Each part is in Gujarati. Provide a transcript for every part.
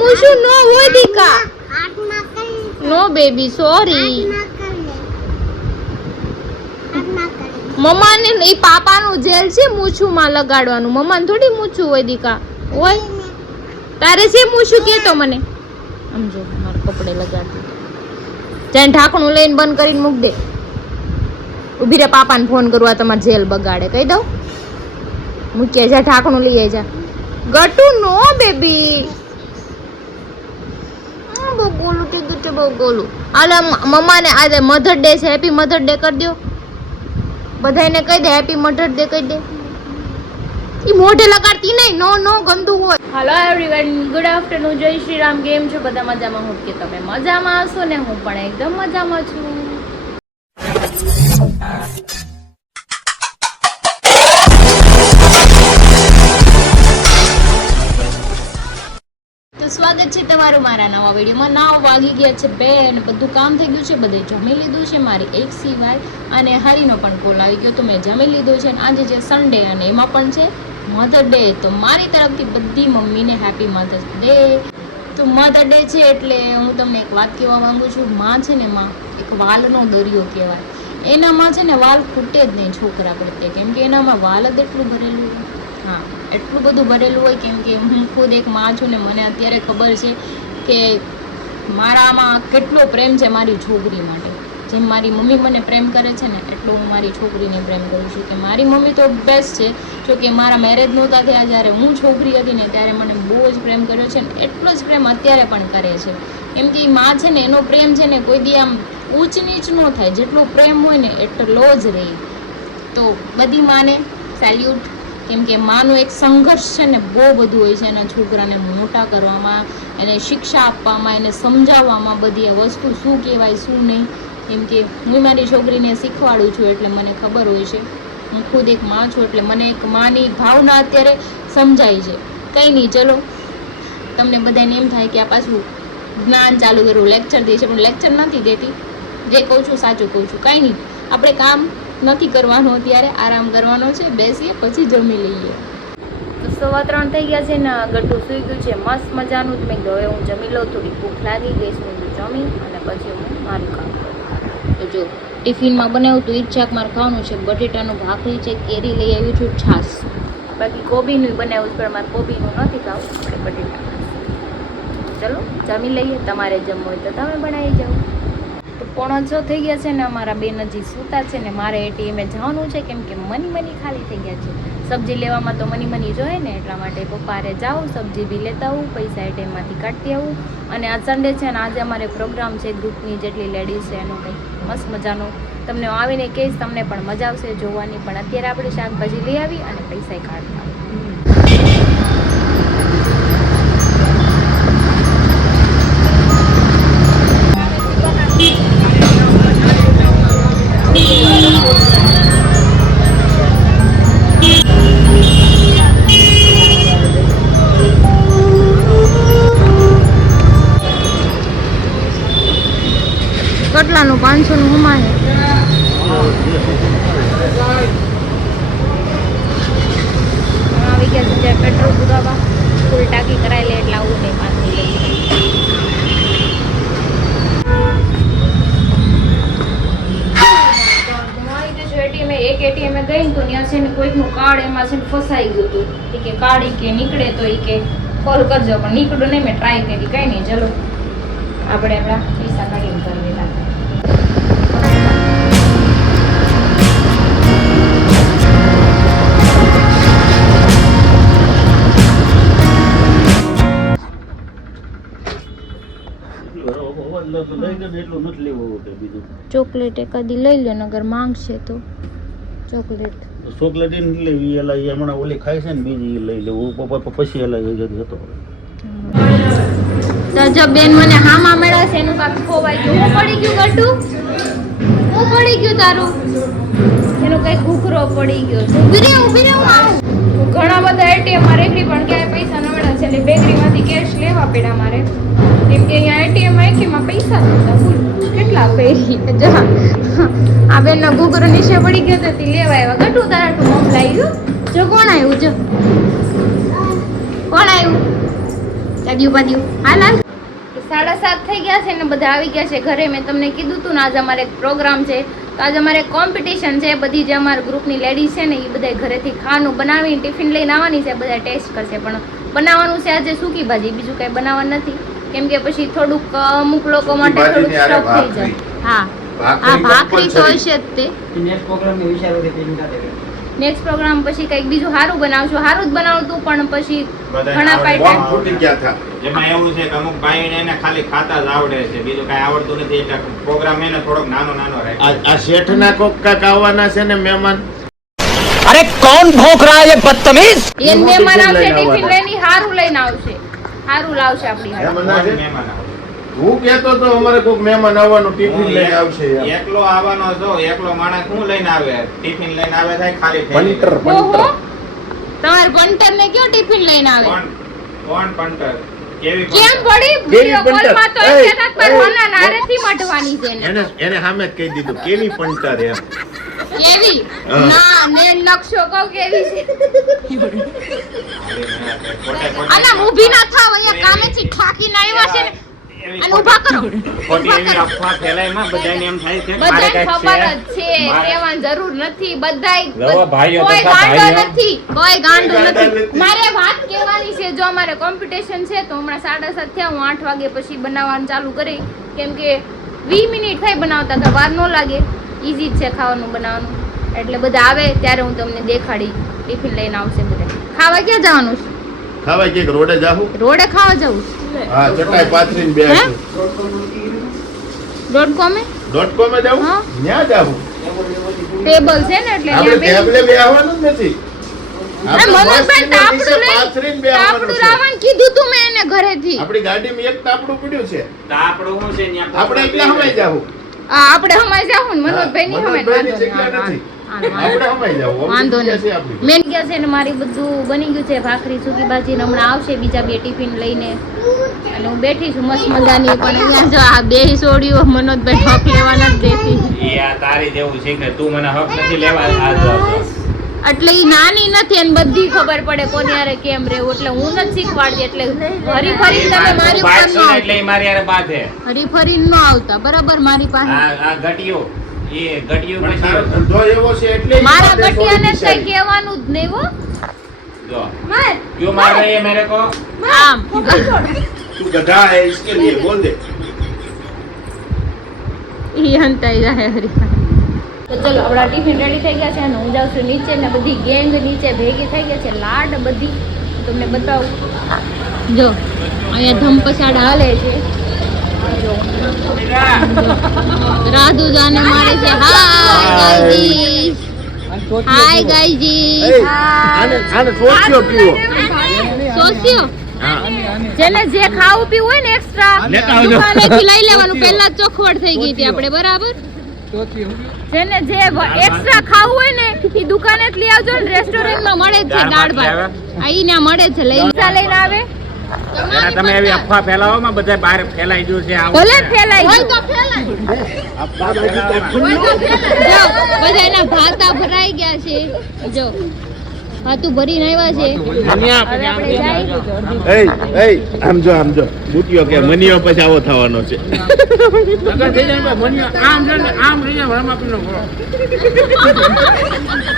મૂછું નો હોય દીકા. નો બેબી સોરી. મમ્માને એ પાપાનું જેલ છે મૂછુંમાં લગાડવાનું. મમ્માને થોડી મૂછું હોય દીકા. હોય તારે છે મૂછું કેતો મને. સમજો મારા કપડે લગાડતી. જઈને ઢાંકણું લઈને બંધ કરીને મૂક દે. ઉભી રે પાપાને ફોન કરવા તમારે જેલ બગાડે કહી દઉં. મૂકીએ જા ઢાંકણું લઈ જા. ગટુ નો બેબી. બહુ બોલું તે ગટુ બહુ બોલું. હાલ મમ્માને આજે મધર ડે છે. હેપી મધર ડે કરી દો. બધાને કહી દે હેપી મધર ડે કહી દે. ઈ મોઢે લગાડતી નહીં. નો નો ગંદુ હોય. Hello everyone, good afternoon. જય શ્રી રામ. કેમ છો બધા? મજામાં? હું કે તમે મજામાં હશો ને? હું પણ એકદમ મજામાં છું. તો સ્વાગત છે તમારું મારા નવા વિડીયોમાં. 9 વાગી ગયા છે 2 અને બધું કામ થઈ ગયું છે. બધે જમી લીધું છે મારી એક સિવાય. અને હરીનો પણ કોલ આવી ગયો તો મેં જમી લીધું છે. અને આજે છે સન્ડે અને એમાં પણ છે મધર ડે. તો મારી તરફથી બધી મમ્મીને હેપી મધર્સ ડે. તો મધર ડે છે એટલે હું તમને એક વાત કહેવા માંગુ છું. માં છે ને, માં એક વાલનો દરિયો કહેવાય. એનામાં છે ને વાલ ખૂટે જ નહીં છોકરા પ્રત્યે, કેમ કે એનામાં વાલ જ એટલું ભરેલું હોય. હા, એટલું બધું ભરેલું હોય. કેમ કે હું ખુદ એક માં છું ને મને અત્યારે ખબર છે કે મારામાં કેટલો પ્રેમ છે મારી છોકરી માટે. જેમ મારી મમ્મી મને પ્રેમ કરે છે ને એટલો હું મારી છોકરીને પ્રેમ કરું છું. કે મારી મમ્મી તો બેસ્ટ છે. જો કે મારા મેરેજ નહોતા થયા જ્યારે હું છોકરી હતી ને ત્યારે મને બહુ જ પ્રેમ કર્યો છે ને એટલો જ પ્રેમ અત્યારે પણ કરે છે. કેમ કે માં છે ને એનો પ્રેમ છે ને કોઈ દી આમ ઊંચ નીચ ન થાય. જેટલો પ્રેમ હોય ને એટલો જ રહે. તો બધી માને સેલ્યુટ. કેમ કે માનું એક સંઘર્ષ છે ને બહુ બધું હોય છે એના છોકરાને મોટા કરવામાં, એને શિક્ષા આપવામાં, એને સમજાવવામાં બધી આ વસ્તુ શું કહેવાય શું નહીં. કેમ કે હું મારી છોકરીને શીખવાડું છું એટલે મને ખબર હોય છે. હું ખુદ એક માં છું એટલે મને એક માની ભાવના અત્યારે સમજાય છે. કંઈ નહીં, ચલો તમને બધાને એમ થાય કે આ પાછું જ્ઞાન ચાલુ કર્યું, લેક્ચર દે છે, પણ લેક્ચર નથી દેતી. જે કહું છું સાચું કહું છું. કાંઈ નહીં, આપણે કામ નથી કરવાનું અત્યારે, આરામ કરવાનો છે. બેસીએ પછી જમી લઈએ. તો 3:15 થઈ ગયા છે ને ગટ્ટુ સૂઈ ગયું છે મસ્ત મજાનું. મેં કીધું હવે હું જમી લઉં, થોડી ભૂખ લાગી ગઈ છે. હું જમી અને પછી હું મારું કામ કરું. તો જો ટિફિનમાં બનાવ્યું તો ઈચ્છાક મારે ખાવાનું છે. બટેટાનું ભાખરી છે, કેરી લઈ આવી છું, છાશ. બાકી કોબીનું બનાવ્યું પણ મારે કોબીનું નથી ખાવું, એટલે બટેટા. ચલો જમી લઈએ. તમારે જમવું હોય તો તમે બનાવી જાઓ. તો 5:45 થઈ ગયા છે ને અમારા બેન હજી સૂતા છે ને મારે એટીએમે જવાનું છે. કેમ કે મની ખાલી થઈ ગયા છે. સબ્જી લેવામાં તો મની જોઈએ ને, એટલા માટે પપ્પારે જાઉં, સબ્જી બી લેતા આવું, પૈસા એટીએમમાંથી કાઢતી આવું. અને આ સન્ડે છે ને આજે અમારે પ્રોગ્રામ છે ગ્રુપની જેટલી લેડીઝ છે એનો કંઈક મસ્ત મજાનો. તમને આવીને કહીશ, તમને પણ મજા આવશે જોવાની. પણ અત્યારે આપણે શાકભાજી લઈ આવી અને પૈસા કાઢતા આવું. કેટલાનું? 500નું હુમા છે. આવી ગયા છે ત્યારે પેટ્રોલ પુરાવા. ફૂલ ટાંકી કરાવી લે એટલે આવું નહીં પાછું લઈ. એક એટીએમે ગઈ ને તો ત્યાં છે ને કોઈકનું કાર્ડ એમાં છે ને ફસાઈ ગયું હતું. કે કાર્ડ કે નીકળે તો એ કે કોલ કરજો, પણ નીકળ્યું નહીં. મેં ટ્રાય કરી. કંઈ નહીં, ચલો આપણે આપણા પૈસા કાઢીને કરી દેલા. ચોકલેટ એકાદી લઈ લે, નગર માંગશે તો ચોકલેટ લેવી. એલા હમણાં ઓલી ખાય છે ને બીજી લઈ લેવું પછી એલા હતો. તો જો બેન મને હામાં મળ્યા છે એનું કાક ખોવાઈ ગયું. હું પડી ગયું ગટુ? હું પડી ગયું તારું? એનો કઈ ઘૂઘરો પડી ગયો. ઊભી રે હું આવું. ઘણા બધા એટીએમ માં રેકડી પણ ક્યાંય પૈસા ન મળ્યા છે એટલે બેકરીમાંથી કેશ લેવા પડ્યા મારે. કેમ કે અહીંયા એટીએમ માં એકેમાં પૈસા નહોતા. કેટલા પૈસી જો આ બેનનો ઘૂઘરો નીચે પડી ગયો તો તે લેવા આવ્યા. ગટુ તારા તું મમ લાવ્યું? જો કોણ આવ્યું? જો કોણ આવ્યું? પાડ્યું હાલ 7:30 થઈ ગયા છે ને બધા આવી ગયા છે ઘરે. મેં તમને કીધું હતું ને આજે અમારે એક પ્રોગ્રામ છે, તો આજે અમારે કોમ્પિટિશન છે. બધી જે અમારા ગ્રુપની લેડીઝ છે ને એ બધા ઘરેથી ખાવાનું બનાવીને ટિફિન લઈને આવવાની છે, બધા ટેસ્ટ કરશે. પણ બનાવવાનું છે આજે સૂકી ભાજી, બીજું કઈ બનાવવાનું નથી, કેમ કે પછી થોડુંક અમુક લોકો માટે થોડુંક સ્ટફ થઈ જાય. હા ભાખરી તો હશે જ તે. નેક્સ્ટ પ્રોગ્રામ પછી કઈક બીજું સારું બનાવશું. સારું જ બનાવતું પણ પછી ઘણા પાઇટ ફૂટી ગયા હતા. એમાં એવું છે કે અમુક ભાઈને એને ખાલી ખાતા જ આવડે છે, બીજું કઈ આવડતું નથી, એટલે પ્રોગ્રામ એને થોડોક નાનો રાખ્યો. આ શેઠના કોક કાક આવવાના છે ને મહેમાન. अरे कौन भौंक रहा है ये बदतमीज? એ મહેમાન આવશે ટિફિન લઈને સારું લઈને આવશે, સારું લાવશે આપણી હારે. મહેમાન આવે. હું કહેતો તો અમારે કોક મહેમાન આવવાનું ટિફિન લઈને આવશે. એકલો આવવાનો છો, એકલો માણસ શું લઈને આવે? ટિફિન લઈને આવે થાય ખાલી પંટર ઓહો, તમાર પંટર ને કયો ટિફિન લઈને આવે? કોણ પંટર? કેવી કેમ પડી વિડિયો કોલમાં તો એક એક પર હોના નારેથી મટવાની છે ને. એને સામે જ કહી દીધું કેવી પંટર એમ. કેવી ના ને નકશો કહો કેવી છે. આના ઊભી ના થાવ, અહીંયા કામેથી થાકીને આવ્યા છે ને. અને ઊભા કરો. ખોટી એવી અફવા ફેલાયમાં બધાને એમ થાય છે કે મારે બધાને કાંઈક ખબર છે. જ છે, કહેવાની જરૂર નથી. બધાય જુઓ ભાઈઓ કોઈ તથા ગાંડો ભાઈઓ. નથી, કોઈ ગાંડો ગાંડા નથી. નથી. મારે વાત કહેવાની છે, જો અમારે કોમ્પિટિશન છે તો હમણાં 7:30 થયા, હું 8 વાગે પછી બનાવવાનું ચાલુ કરી, કેમ કે 20 મિનિટ થઈ બનાવતા, તો વાર ન લાગે. ઈઝી જ છે ખાવાનું બનાવવાનું. એટલે બધા આવે ત્યારે હું તમને દેખાડી. ટિફિન લઈને આવશે બધા. ખાવા ક્યાં જવાનું છે? ખાવા કે રોડે જાહું. રોડે ખાવા જવું છે? હા ચટાઈ પાથરીને બે હે? .com .com એ જાહું. હા. ન્યા જાહું. ટેબલ છે ને એટલે આપણે ત્યાં ટેબલે બેહવાનું જ નથી. આપણે મનોજભાઈ તાપડું લઈ પાથરીને બેહવાનું તાપડું છે. લાવવાનું કીધું તું મેં એને ઘરેથી. આપણી ગાડીમાં એક તાપડું પડ્યું છે. તો આપણું શું છે ન્યા આપણે એકલા હમાઈ જાહું. આપણે હમાઈ જાવું ને મનોજભાઈ ની હમાઈ મનોજભાઈની જગ્યા નથી. આપણે હમાઈ જાહું. વાંધો જગ્યા છે નહીં. આપણી. મેન ગયા છે ને મારી બધું બની ગયું છે, ભાખરી સૂકી ભાજી ને હમણાં આવશે બીજા બે ટિફિન લઈને. અને હું બેઠી છું મસ્ત મજાની, પણ અહીંયા જો આ બે છોડીઓ મનોજભાઈ હક લેવા નથી દેતી. એ આ તારી જેવું છે કે તું મને હક નથી લેવા આ જો. એટલે ઈ નાની નથી અને બધી ખબર પડે કોની હારે કેમ રહેવું, એટલે હું નથી શીખવાડતી. એટલે હરી ફરીને તમે મારી ઉપર ન એટલે આવતા. ઈ મારી હારે બાધે. હરી ફરીને ન આવતા, બરાબર? મારી પાસે આ ઘટિયો એ ઘટિયો પણ પછી તારો ધંધો એવો છે એટલે ઈ મારા બાધે ગટિયાને છોડી કઈ કહેવાનું જ નહીં હો. જો क्यों मार रही है मेरे को? આમ तू गधा है इसके लिए बोल दे. ઈ હંતાઈ જાય હરી. તો ચલો આપણા ટિફિન રેડી થઈ ગયા છે અને હું જાઉં છું નીચે ને બધી ગેંગ નીચે ભેગી થઈ ગયા છે. લાડ બધી તમને બતાવું. જો અહીંયા ધમપસાડ હાલે છે. જો રાધુ જાને મારે છે. Hi guys, hi guys. આને સોચ્યો પીવો. સોસ્યો હા. જેને જે ખાવું પીવું હોય ને એક્સ્ટ્રા લેતા આવજો. દુકાનેથી લઈ લેવાનું. પહેલા ચોખવટ થઈ ગઈ હતી આપણે, બરાબર? જેને જે એક્સ્ટ્રા ખાવું હોય ને એ દુકાનેથી લઈ આવજો ને. રેસ્ટોરન્ટમાં મળે જ છે દાળ ભાત, આઈને મળે છે. લઈને આવે એના તમે એવી અફવા ફેલાવોમાં બધા બહાર ફેલાઈ ગયું છે આવું ભલે છે. ફેલાઈ હોય તો ફેલાય. જો બધા એના ભાતા ભરાઈ ગયા છે. જો ભાતું ભરીને આવ્યા છે. હવે આપણે જાય. આમ જો બુટિયો કે મનિયો પછી આવો થવાનો છે.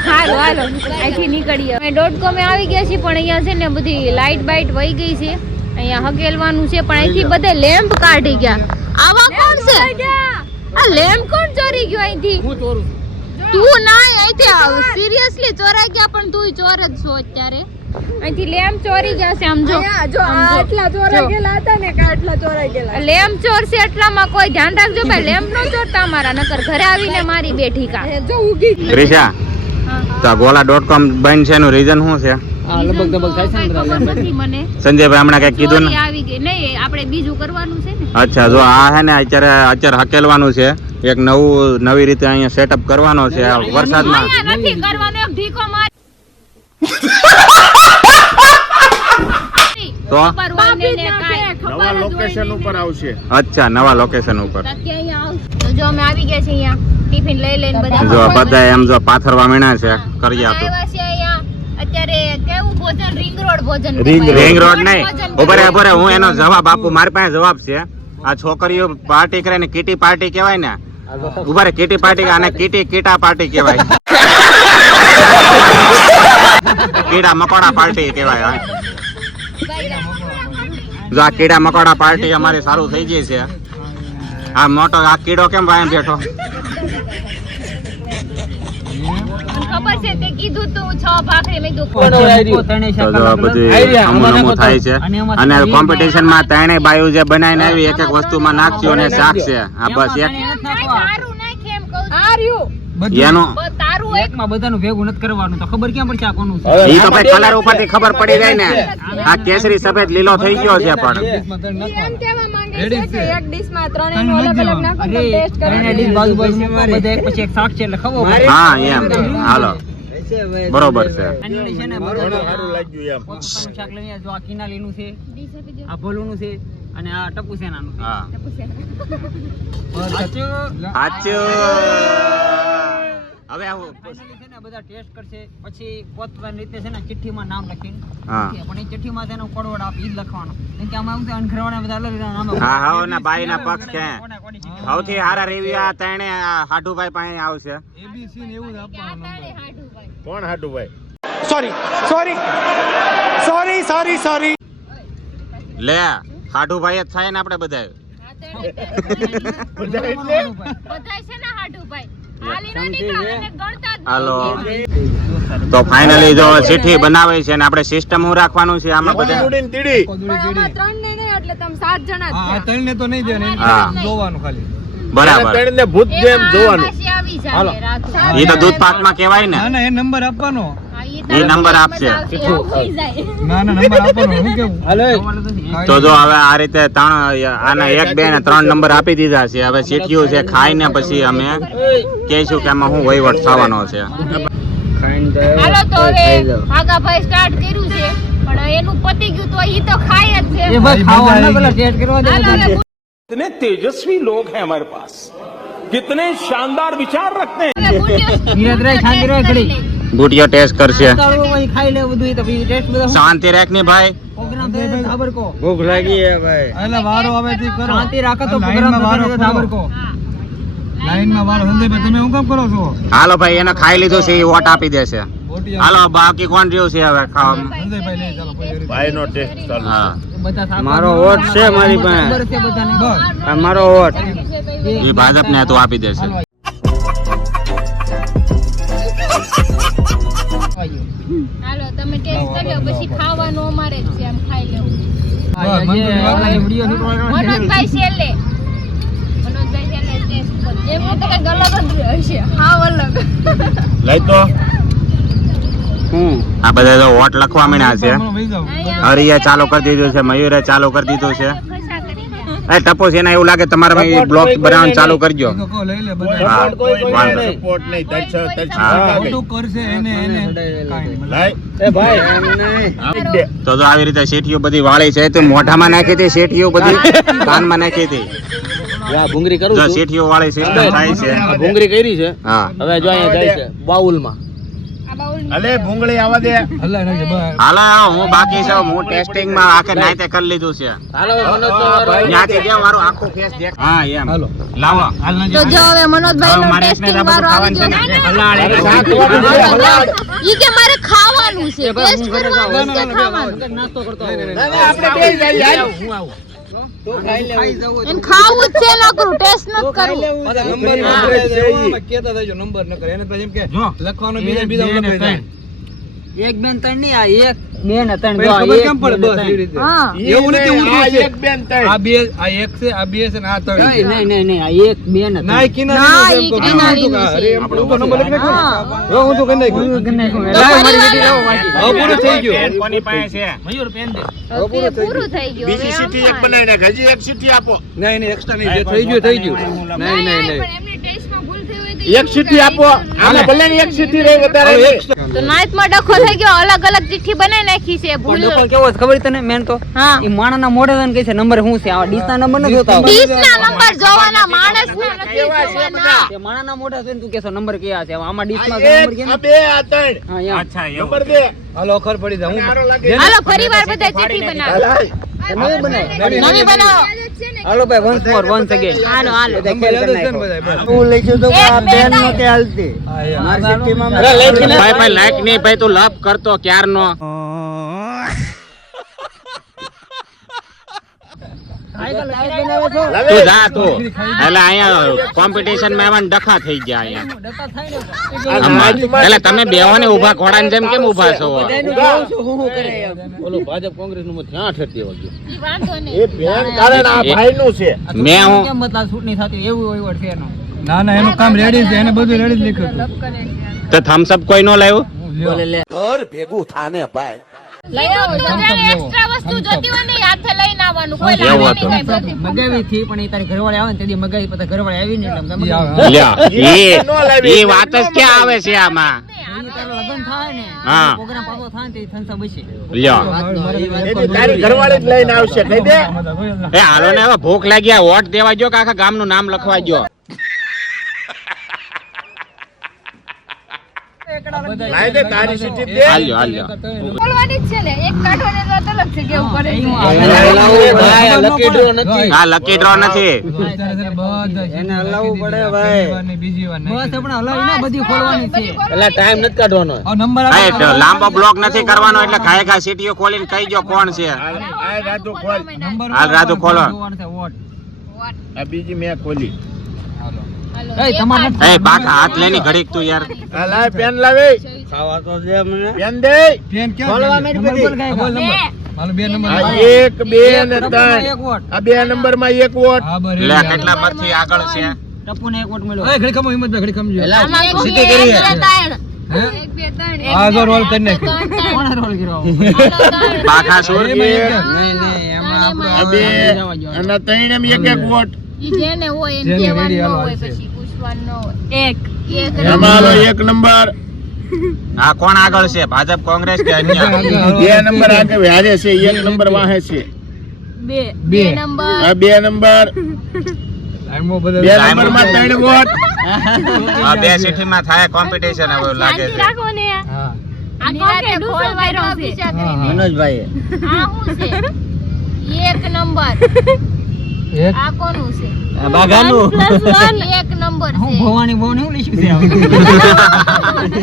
હાલો અહીંથી નીકળીએ. અમે .com એ આવી ગયા છીએ, પણ અહીંયા છે ને બધી લાઈટ બાઈટ વહી ગઈ છે. અહીંયા હકેલવાનું છે, પણ અહીંથી બધે લેમ્પ કાઢી ગયા. આવા કોણ છે? આ લેમ્પ કોણ ચોરી ગયો અહીંથી? તું ના અહીંથી આવ. સિરિયસલી ચોરાઈ ગયા, પણ તું ચોર જ છો અત્યારે. અહીંથી લેમ્પ ચોરી ગયા છે. આમ જો આટલા ચોરાઈ ગયેલા હતા ને, આટલા ચોરાઈ ગયેલા. લેમ્પ ચોર છે એટલામાં કોઈ ધ્યાન રાખજો ભાઈ. લેમ્પ નો ચોરતા મારા, નકર ઘરે આવીને મારી બેઠી કા. ક્રિશા તો gola.com બંધ છે એનું રીઝન શું છે? ખબર નથી મને. સંજયભાઈ હમણાં કઈ કીધું ચોરી ને? આવી ગઈ નહીં, આપણે બીજું કરવાનું છે ને. અચ્છા, જો આ હે ને અત્યારે હકેલવાનું છે. એક નવી રીતે અહીંયા સેટઅપ કરવાનો છે આ વરસાદમાં. અહીંયા નથી કરવાનું, એક ઢીકો મારી. તો ખબર હોય ને ને કાંઈ ખબર નવા જ હોય લોકેશન ને. ઉપર આવશે. અચ્છા, નવા લોકેશન ઉપર. તો ત્યાં અહીંયા આવશું. તો જો અમે આવી ગયા છે અહીંયા ટિફિન લઈ લઈને બધા. જો બધા એમ જો પાથરવા મીણા છે. કરી આપો. આવ્યા છે અહીંયા અત્યારે કેવું ભોજન રિંગ રોડ ભોજન રિંગ રોડ નહીં. ઉભરે હું એનો જવાબ આપું. મારી પાસે જવાબ છે. આ છોકરીઓ પાર્ટી કરે ને કીટી પાર્ટી કહેવાય ને. ઉભરે કીટી પાર્ટી અને કીટા પાર્ટી કહેવાય. કીડા મકોડા પાર્ટી કહેવાય. જો આ કીડા મકોડા પાર્ટી અમારી સારું થઈ ગઈ છે. આ મોટો આ કીડો કેમ વાયમ બેઠો? ખબર છે તે કીધું તું 6 ભાખરી મેં તો જો બધું અમુક થાય છે. અને કોમ્પિટિશન માં ત્રણેય બાયુ જે બનાવીને આવી એક એક વસ્તુમાં નાખ્યું અને શાક છે. આ બસ એક તારું નાખ એમ કહું આર્યું એનું તારું એકમાં બધાનું ભેગું નથી કરવાનું તો ખબર ક્યાં પડશે આ કોનું છે? ઈ તો ભાઈ કલર ઉપરથી ખબર પડી જાય ને. આ કેસરી સફેદ લીલો થઈ ગયો છે પણ એમ કહેવા માંગે છે કે એક ડીશમાં ત્રણેયનું અલગ અલગ નાખો તો ટેસ્ટ ત્રણેય કરી dish બાજુ-બાજુમાં બધા એક પછી એક શાક છે એટલે ખબર પડે. હા એમ હાલો બરોબર છે. આની ઓલી છે ને બધાનું પોતપોતાનું શાક લઈને જો આ કિનાલીનું છે, આ ભોલુંનું છે અને આ ટપુ સેનાનું છે. હા સાચું? સાચું. હવે આવું Finally છે ને બધા ટેસ્ટ કરશે પછી પોતપોતાની રીતે છે ને ચિઠ્ઠીમાં નામ લખીને હા. પણ એ ચિઠ્ઠીમાં તેનો કોડવર્ડ આપે ઈ જ લખવાનો. કેમ કે આમાં એવું છે અનખરવાના બધા અલગ અલગ નામ આપે. હા હા ના બાઈ ના પક્ષ કે કોને કોની ચિઠ્ઠી? સૌથી સારા રિવ્યુ આ ત્રણે હાડુભાઈ પાસે આવશે. કોણ હાટુભાઈ? લે હાડુભાઈ જ થાય ને આપણે બધા. બધાય છે ને હાડુભાઈ હાલીનો નીકળો અને ગણતા જ હાલો તો ફાઇનલી જો ચિઠ્ઠી બનાવે છે ને આપણે સિસ્ટમ હું રાખવાનું છે આમાં બધા. ઉડીને તીડી. પણ આમાં 3 ને નહીં એટલે તમે 7 જણા જ હા ત્રણને તો નહીં દે ને હા. જોવાનું ખાલી. બરાબર. ત્રણને ભૂત જેમ જોવાનું. પાછી આવી જાય રાત ઈ તો દૂધ પાકમાં કહેવાય ને. ના એ નંબર આપવાનો. એ નંબર આપશે. ના નંબર આપવાનો હું કેવું તો જો હવે આ રીતે આના 1 2 ને 3 નંબર આપી દીધા છે. હવે ચીઠીઓ છે ખાઈને પછી અમે કહીશું કે આમાં શું વહીવટ થવાનો છે. હાલો તો હવે ભાગાભાઈ સ્ટાર્ટ કર્યું છે પણ એનું પતી ગયું તો ઈ તો ખાય જ છે એ ભાઈ ખાવાના પેલા ટેસ્ટ કરવા દે. હાલો હવે कितने तेजस्वी लोग हैं हमारे पास, कितने शानदार विचार रखते हैं. ધીરજ રહે શાંતિ રહે ઘડી. બુટિયો ટેસ્ટ કરશે. તાળું પછી ખાઈ લે બધું તો પછી ટેસ્ટ બધા શાંતિ રાખ ને ભાઈ. પ્રોગ્રામ થાય ખબર કો. ભૂખ લાગી હે ભાઈ. એટલે વારો આવે તે કરો. શાંતિ રાખો તો પ્રોગ્રામ વારો ખબર કો. લાઈનમાં વારો સંજયભાઈ તમે હું કામ કરો છો? હાલો ભાઈ એને ખાઈ લીધું છે એ વોટ આપી દેશે. હાલો બાકી કોણ રહ્યું છે હવે ખાવામાં? સંજયભાઈ લઈ ચાલો પછી ભાઈનો ટેસ્ટ ચાલુ. હા બધા સાથે મારો વોટ છે મારી પાસે. ખબર છે બધાને બસ. આ મારો વોટ. એ ભાજપને તો આપી દેશે. હાલો તમે ટેસ્ટ કરી લો પછી ખાવાનું અમારે જ છે એમ ખાઈ લેવું મનોજભાઈ છેલ્લે ટેસ્ટ કરો એમ તો કઈક અલગ જ હશે હાવ અલગ લઈ તો આ બધા તો વોટ લખવા માંડ્યા છે. હરિએ ચાલુ કરી દીધું છે, મયુરે ચાલુ કરી દીધું છે. એ ટપો છે ને એવું લાગે તમારે ભાઈ બ્લોગ બનાવવાનું ચાલુ કરજો. લઈ લે બધા હા વાંધો નહીં. સપોર્ટ નહીં. તરછ હા. ખોટું કરશે એને કાંઈ નહીં. લાઈ. એ ભાઈ એમ નહીં. તો જો આવી રીતે શેઠીઓ બધી વાળી છે તો મોઢામાં નાખી હતી શેઠીઓ બધી કાનમાં નાખી હતી. આ ભૂંગળી કરું જો છું. શેઠીઓ વાળી સિસ્ટમ થાય છે. આ ભૂંગળી કરી છે. હા હવે જો અહીંયા જાય છે બાઉલમાં. અલે ભૂંગળી આવા દે. હલાય નાખજે બસ. હાલો હું બાકી છું. હું ટેસ્ટિંગ માં આખે નાઈતે કરી લીધું છે. હાલો મનોજ તો વારો. ત્યાંથી જે મારું આખું ફેસ દેખ. હા એમ હાલો. લાવો. તો જો હવે મનોજભાઈ હવે નો મારે ટેસ્ટિંગ એકને વારો આવી ખાવાનું ગયો છે ને. ઈ કે મારે ખાવાનું છે ટેસ્ટ કરવાનું છે ખાવાનું નાસ્તો કરતો આપણે બે જઈએ યાર. હું આવું તો ખાઈ જવું એને ખાવું જ છે નકરું ટેસ્ટ ન કરવું નંબર કેતા થજો નંબર ન કરે એને તો એમ કે લખવાનું બીજા લખાય એક બેન ત્રણ નહીં આ એક બે ને ત્રણ જો ખબર કેમ પડે બસ એ રીતે હા એવું નથી ઊંધું આ છે એક બેન ત્રણ. આ બે આ એક છે આ બે છે ને આ ત્રણ નહીં આ એક બે ને ના એ કિનારી ના, નું ઈ એમ કહું. કિનારીનું હા, છે. અરે એમ ઉપર નંબર લખી નાખો હા. હવે હું તો કરી નાખ્યું તો લાવ, મારી પરિવારનો- બેટી લાવો, વાંચી. હવે પૂરું થઈ ગયું પેન કોની પાસે છે? મયુર પેન દે હવે પૂરું થઈ ગયું બીજી સીટી એક બનાવી નાખ. હજી એક સીટી આપો. નહીં એક્સ્ટ્રા નહીં જે થઈ ગયું નહીં પણ એમની ટેસ્ટમાં ભૂલ થઈ હોય તો એક ચીઠી આપો આમાં ભલે ને એક ચીઠી રહી વધારે નહીં. તો નાઈટમાં ડખો થઈ ગયો, અલગ અલગ ચિઠ્ઠી બનાવી નાખી છે. ભૂલ પણ કેવો છે ખબર તને મેન તો હા, ઈ માણસના મોઢે જઈને કહે છે નંબર શું છે, આ ડીશના નંબર નથી જોતા. ડીશના નંબર જોવાના, માણસના નથી જોવાના. તે માણસના મોઢે જોઈને તું કહેશો નંબર કયા છે, આમાં ડીશમાં નંબર કેમ? આ બે આ ત્રણ હા યા અચ્છા એવું નંબર દે. હાલો ખબર પડી જાય સારો લાગે. હાલો ફરીવાર બધા ચિઠ્ઠી બનાવો. નવી બનાવ નવી બનાવો. હાલો ભાઈ વન્સ મોર વન્સ અગેન હાલો હાલો. હું લઈશું તો એક, બે, બેન નો ત્રણ. કે હાલતી મારી સિટીમાં ભાઈ ભાઈ લાઈક નહીં ભાઈ તું લપ કરતો ક્યારનો તું જા તું એટલે અહીંયા કોમ્પિટિશન માં એમાં ડખા થઈ ગયા અહીંયા એટલે તમે બેહો ને ઉભા ઘોડાની જેમ કેમ ઉભા છો ઓલો ભાજપ કોંગ્રેસ નું ત્યાં ઠેરતી વાગ્યું. ઈ વાંધો નહીં. એ બેન કારણ આ ભાઈ નું છે. મેં હું કેમ મતલબ છૂટણી થતી એવું વહીવટ છે એનો? ના ના એનું કામ રેડી છે, એને બધું રેડી જ લખ્યું તો થમ્સ અપ કોઈ નો લાવ્યું લઈ આવો તો જેને એક્સ્ટ્રા વસ્તુ જોતી હોય ને ઈ હાથે લઈને આવવાનું. કોઈ એવું લાવે હતું. નહીં કાંઈ બધું. મગાવી થી પણ એ તારી ઘરવાળી આવે ને તેથી મગાવી પછી ઘરવાળી આવી ને એટલે અમે મગાવી. લ્યા એ વાત જ ક્યાં આવે છે આમાં એની તારું લગ્ન થાય ને હા. પ્રોગ્રામ પાછો થાય ને તે સંસા બસી લ્યો એની તારી ઘરવાળી જ લઈને આવશે કહી દે. એ હાલો ને હવે ભૂખ લાગ્યા વોટ દેવા જો કે આખા ગામનું નામ લખવા જો લાઈ દે તારી ચીઠી દે. હાલ્યો હાલ્યો બોલવાની જ છે ને, એક કાઢવાની વાત અલગ છે, કેવું કરે છે. આ લકી ડ્રો નથી એને હલાવવું પડે ભાઈ બસ આપણે હલાવી ના બધી ખોલવાની છે એટલે ટાઈમ નથી કાઢવાનો. ભાઈ, તો લાંબો બ્લોક નથી કરવાનો એટલે ઘાય ઘા સીટીઓ ખોલીને કહી જો કોણ છે આ રાજુ ખોલ. હાલ રાજુ ખોલો જોવાનું છે વોટ. આ બીજી મેં ખોલી. એ તમારે એ પાછા હાથ લેની ઘડીક તું યાર આ લાય પેન લાવે. પેન દે. ખોલવા માંડી બધી. આ એક બે ને ત્રણ. એક વોટ. આ બે નંબર માં એક વોટ. લે કેટલા મતથી આગળ છે ટપ્પુને એક વોટ મળ્યો. ઘડી ખમો હિંમતભાઈ ઘડી ખમજો. આમાં એક, બે, ત્રણ. એક, બે, ત્રણ. એક, બે, ત્રણ. કોણે રોલ કર્યો? પાખા સુર નહીં નહીં એમાં આ બે અને ત્રણ એમ એક એક વોટ. ઈ જેને હોય એને કહેવાનું ન હોય, પછી પૂછવાનું ન હોય. એક એમાં હાલો એક નંબર. હા કોણ આગળ છે ભાજપ કોંગ્રેસ કે અન્ય બે નંબર આગળ હારે છે, એક નંબર વાહે છે. બે નંબર. આ બે નંબર. બે નંબર માં ત્રણ વોટ. આ બે સિટી માં થાય કોમ્પિટિશન હવે લાગે શાંતિ છે રાખો ને. આ નિરાંતે ખોલવાનો વિચાર કરીને. મનોજભાઈ આ શું છે? એક નંબર. આ કોનું છે? બાગાનું એક નંબર હું છે. ભવાની ભવાની હું લીધું છે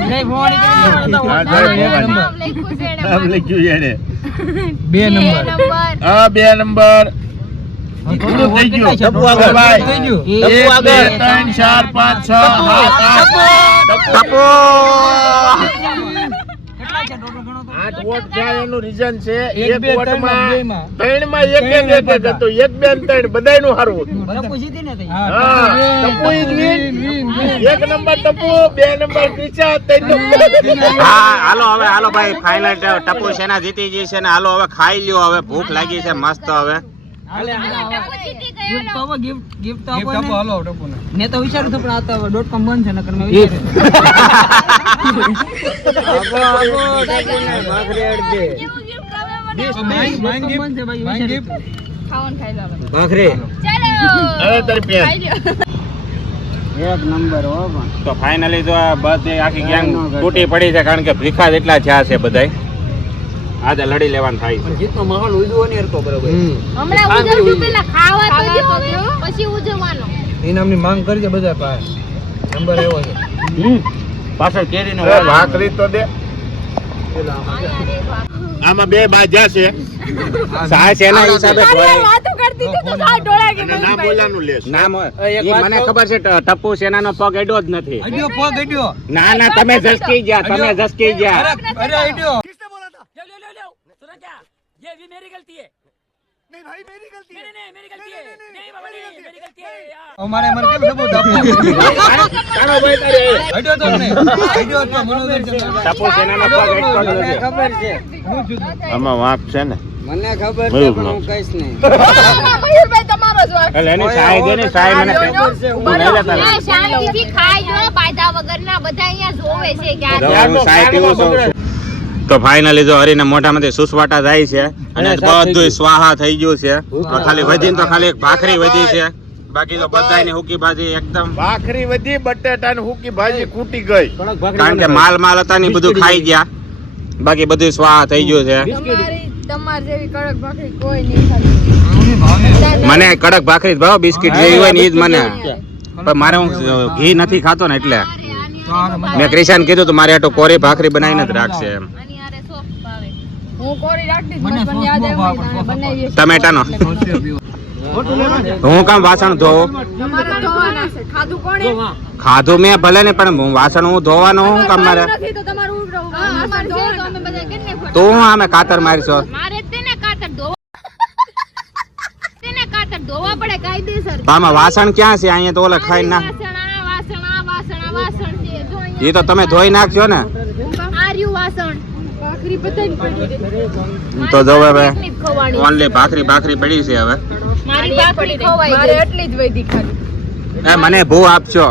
નહીં ભવાની કરી હા, દેવાનું. સાહેબ, નામ લખ્યું છે એણે. નામ લખ્યું એને. બે નંબર. આ બે નંબર. પૂરું થઈ ગયું. ટપુ આગળ ભાઈ. એક, બે, ત્રણ, ચાર, પાંચ, છ, સાત, આઠ. ટપુ કેટલા છે ટોટલ ગણો તો? 8 વોટ જાય એનું રીઝન છે એક વોટમાં ત્રણ માં એક એક એક એક હતું. એક બે ને ત્રણ બધાયનું હારું હતું. ટપ્પુ જીતી ને તઈ. હા, ટપુ is win. એક નંબર ટપુ, બે નંબર ક્રિચા, ત્રણ નંબર હા હાલો ભાઈ ફાઇનલ ટપુ સેના જીતી ગઈ છે ને હાલો હવે ખાઈ લ્યો હવે ભૂખ લાગી છે મસ્ત હવે હાલે ટપુ જીતી ગયો. ગિફ્ટ તો આપો ગિફ્ટ તો આપો ને. હાલો ટપ્પુને મેં તો વિચાર્યું હતું પણ આ તો .com બંધ છે નકર મેં વિચાર્યું આપો ટપ્પુને ભાખરી અડધે કેવું gift આવે મને? .com બંધ છે ભાઈ વિચાર્યું હતું. ખાવાનું ખાઈ લો હવે. ભાખરી ચાલો. હવે તારી પેન. ખાઈ લ્યો. એક નંબર હો પણ તો ફાઇનલી તો આ બધી આખી ગેંગ તૂટી પડી છે કારણ કે ભીખા જેટલા થયા છે બધાય આજે લડી લેવાનું થાય છે જીતનો માહોલ ઉજવો ને હરકો બરોબર હમણાં ઉજવશું, પેલા ખાવા તો દો, પછી ઉજવવાનો. ઇનામની માંગ કરજે બધા પાસે નંબર એવો છે પાછળ કેરીનો હવે ભાખરી તો દે. આમાં બે બાજા છે. સાહેબ એના હિસાબે વાતો કરતી હતી તો સાવ ડોળા કે અને ના બોલવાનું લેસ. નામ મને ખબર છે ટપ્પુ સેનાનો પગ એડો જ નથી અડ્યો પગ અડ્યો ના તમે જસકી ગયા અરે અડ્યો અમારે કેમ સબૂત આપો કાનો ભાઈ તારે અડ્યો તો ને અડ્યો તો મનોદર ટપ્પુ સેનાનો પગ એડો જ નથી ખબર છે આમાં વાંક છે ને મને ખબર છે, પણ હું કઈશ નહીં મયુરભાઈ તમારો એટલે એની સાય દે ને સાય મને તું લઈ લે તારે. એ શાંતિથી ખાઈ જો બાધા વગરના બધા અહીંયા જોવે છે કે આ જો હું સાય પીવું છું. તો ફાઇનલી જો હરીને મોઢામાંથી સુસવાટા જાય છે અને બધું સ્વાહા થઈ ગયું છે. તો ખાલી વધીને તો ખાલી એક ભાખરી વધી છે, બાકી તો બધાની હુકી ભાજી એકદમ, ભાખરી વધી, બટેટા ની હુકી ભાજી ખૂટી ગઈ. કારણ કે માલ હતા ને ઈ બધું ખાઈ ગયા, બાકી બધું સ્વાહા થઈ ગયું છે. તમાર જેવી કડક ભાખરી કોઈ નહીં ખાતી. મને કડક ભાખરી જ ભાવ, બિસ્કિટ જેવી હોય ને ઈ જ મને, પણ મારે હું ઘી નથી ખાતો ને એટલે મેં ક્રિશાને કીધું તો મારે આટો કોરી ભાખરી બનાવીને જ રાખશે એમ. આની હારે સોફ ભાવે. હું કોરી રાખતી જ મને યાદ આવ્યું બનાવી ટમેટાનો હું કામ વાસણ ધોવું? તમારે ધોવાના છે. ખાધું કોણે? ખાધું મેં ભલે ને, પણ હું વાસણ હું ધોવાનું હું કામ મારે? નથી તો તમારું ઉભરું. અમારે છે તો અમે બધા કેટલે ખોટા. તું હું આમે કાતર મારશો? મારે તેને કાતર ધોવા પડે કાયદેસર. તો આમાં વાસણ ક્યાં છે? અહીંયા તો ઓલા ખાઈ ના, વાસણ છે જો અહીંયા. એ તો તમે ધોઈ નાખજો ને. આર્યું વાસણ ભાખરી બધાની પડી. તો જો હવે એકની જ ખવાણી. ઓનલી ભાખરી પડી છે હવે. મારી ભાખરી ખવાઈ મારે ગઈ. એટલી જ વૈદી ખાલી. એ મને ભૂ આપજો.